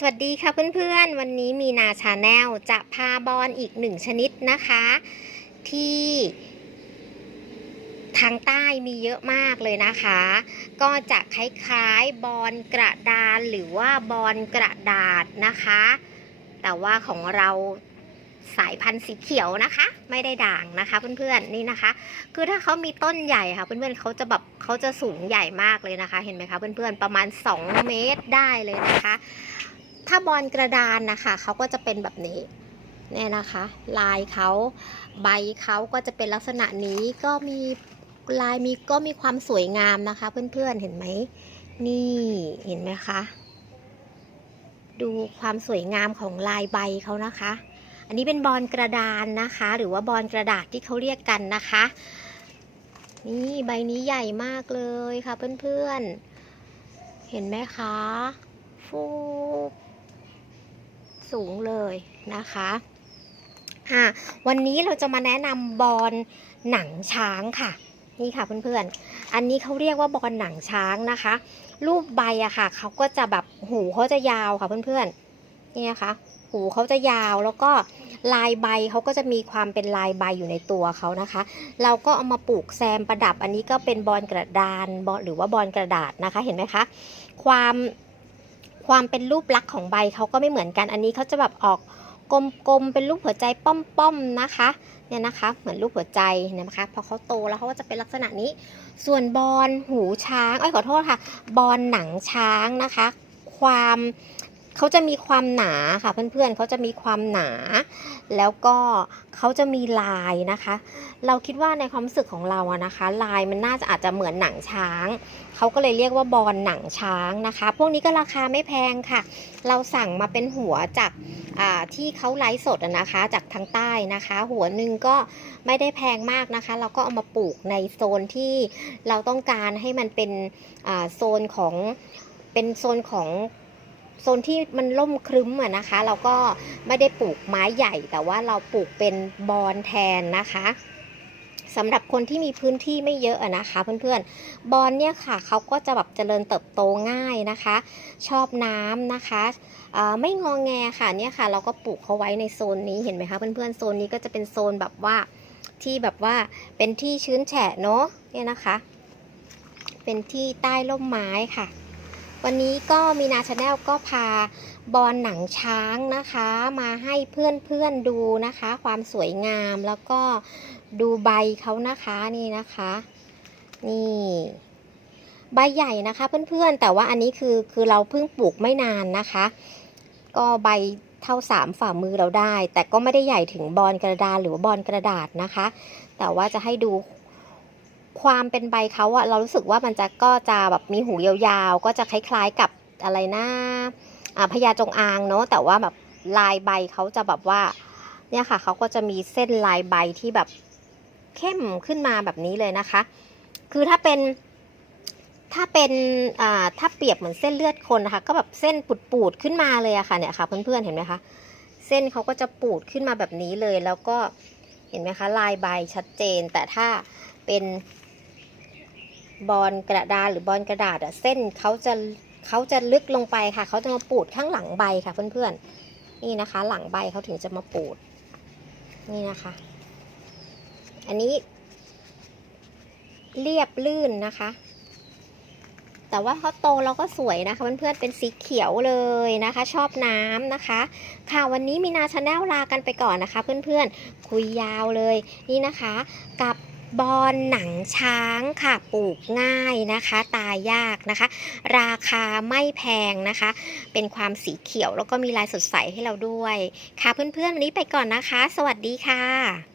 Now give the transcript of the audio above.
สวัสดีค่ะเพื่อนๆ วันนี้มีนาชาแนลจะพาบอลอีกหนึ่งชนิดนะคะ ที่ทางใต้มีเยอะมากเลยนะคะ ก็จะคล้ายๆบอลกระดานหรือว่าบอลกระดาษนะคะ แต่ว่าของเราสายพันธุ์สีเขียวนะคะ ไม่ได้ด่างนะคะเพื่อนๆนี่นะคะ คือถ้าเขามีต้นใหญ่ค่ะ เพื่อนๆเขาจะแบบเขาจะสูงใหญ่มากเลยนะคะ เห็นไหมคะเพื่อนๆประมาณ 2 เมตรได้เลยนะคะ ถ้าบอลกระดานนะคะเขาก็จะเป็นแบบนี้เนี่ยนะคะ ลายเขาใบเขาก็จะเป็นลักษณะนี้ก็มีลายมีก็มีความสวยงามนะคะ เพื่อนๆเห็นไหมนี่เห็นไหมคะดูความสวยงามของลายใบเขานะคะ อันนี้เป็นบอลกระดานนะคะ หรือว่าบอลกระดาษที่เขาเรียกกันนะคะ นี่ใบนี้ใหญ่มากเลยค่ะเพื่อนๆเห็นไหมคะฟูบ สูงเลยนะคะอะวันนี้เราจะมาแนะนำบอลหนังช้างค่ะ นี่ค่ะเพื่อนๆ อันนี้เขาเรียกว่าบอลหนังช้างนะคะ รูปใบอะค่ะเขาก็จะแบบหูเขาจะยาวค่ะเพื่อนๆนี่นะคะหูเขาจะยาวแล้วก็ลายใบเขาก็จะมีความเป็นลายใบอยู่ในตัวเขานะคะ เราก็เอามาปลูกแซมประดับ อันนี้ก็เป็นบอลกระดานบอลหรือว่าบอลกระดาษนะคะเห็นไหมคะ ความ ความเป็นรูปลักษณ์ของใบเขาก็ไม่เหมือนกัน อันนี้เขาจะแบบออกกลมๆ เป็นรูปหัวใจป้อมๆนะคะ เนี่ยนะคะ เหมือนรูปหัวใจนะคะ พอเขาโตแล้วเขาก็จะเป็นลักษณะนี้ ส่วนบอลหูช้าง อ้ยขอโทษค่ะ บอลหนังช้างนะคะ ความ เขาจะมีความหนาค่ะเพื่อนๆเขาจะมีความหนา แล้วก็เขาจะมีลายนะคะ เราคิดว่าในความรู้สึกของเราอะนะคะ ลายมันน่าจะอาจจะเหมือนหนังช้างเขาก็เลยเรียกว่าบอลหนังช้างนะคะ พวกนี้ก็ราคาไม่แพงค่ะ เราสั่งมาเป็นหัวจากที่เขาไลฟ์สดนะคะ จากทางใต้นะคะ หัวหนึ่งก็ไม่ได้แพงมากนะคะ เราก็เอามาปลูกในโซนที่เราต้องการให้มันเป็นโซนของเป็นโซนของ โซนที่มันล่มครึ้มอะนะคะ เราก็ไม่ได้ปลูกไม้ใหญ่ แต่ว่าเราปลูกเป็นบอนแทนนะคะสำหรับคนที่มีพื้นที่ไม่เยอะอะนะคะเพื่อนๆ บอนเนี่ยค่ะเขาก็จะแบบเจริญเติบโตง่ายนะคะ ชอบน้ำนะคะไม่งองแงค่ะเนี่ยค่ะ เราก็ปลูกเขาไว้ในโซนนี้เห็นไหมคะเพื่อนๆโซนนี้ก็จะเป็นโซนแบบว่าที่แบบว่าเป็นที่ชื้นแฉะเนาะเนี่ยนะคะ เป็นที่ใต้ร่มไม้ค่ะ วันนี้ก็มีนาชาแนลก็พาบอลหนังช้างนะคะ มาให้เพื่อนๆดูนะคะ ความสวยงามแล้วก็ดูใบเขานะคะนี่นะคะ นี่ใบใหญ่นะคะเพื่อนๆ แต่ว่าอันนี้คือคือเราเพิ่งปลูกไม่นานนะคะ ก็ใบเท่าสามฝ่ามือเราได้ แต่ก็ไม่ได้ใหญ่ถึงบอลกระดานหรือว่าบอลกระดาษนะคะ แต่ว่าจะให้ดู ความเป็นใบเขาอะเรารู้สึกว่ามันจะก็จะแบบมีหูยาวๆ ก็จะคล้ายๆกับอะไรนะอ่าพญาจงอางเนาะแต่ว่าแบบลายใบเขาจะแบบว่าเนี่ยค่ะเขาก็จะมีเส้นลายใบที่แบบเข้มขึ้นมาแบบนี้เลยนะคะ คือถ้าเป็นถ้าเป็นอ่าถ้าเปรียบเหมือนเส้นเลือดคนนะคะ ก็แบบเส้นปูดๆขึ้นมาเลยอะค่ะเนี่ยค่ะเพื่อนๆเห็นไหมคะเส้นเขาก็จะปูดขึ้นมาแบบนี้เลยแล้วก็เห็นไหมคะลายใบชัดเจนแต่ถ้าเป็น บอลกระดาษหรือบอลกระดาษอะเส้นเขาจะเขาจะลึกลงไปค่ะ เขาจะมาปูดข้างหลังใบค่ะเพื่อนๆ นี่นะคะ หลังใบเขาถึงจะมาปูด นี่นะคะ อันนี้ เรียบลื่นนะคะ แต่ว่าเขาโตเราก็สวยนะคะเพื่อนๆ เป็นสีเขียวเลยนะคะ ชอบน้ำนะคะ ค่ะวันนี้มีนาชาแนลลากันไปก่อนนะคะ เพื่อนๆ คุยยาวเลย นี่นะคะ กับ บอนหนังช้างค่ะปลูกง่ายนะคะ ตายยากนะคะ ราคาไม่แพงนะคะ เป็นความสีเขียวแล้วก็มีลายสดใสให้เราด้วย ค่ะเพื่อนๆวันนี้ไปก่อนนะคะ สวัสดีค่ะ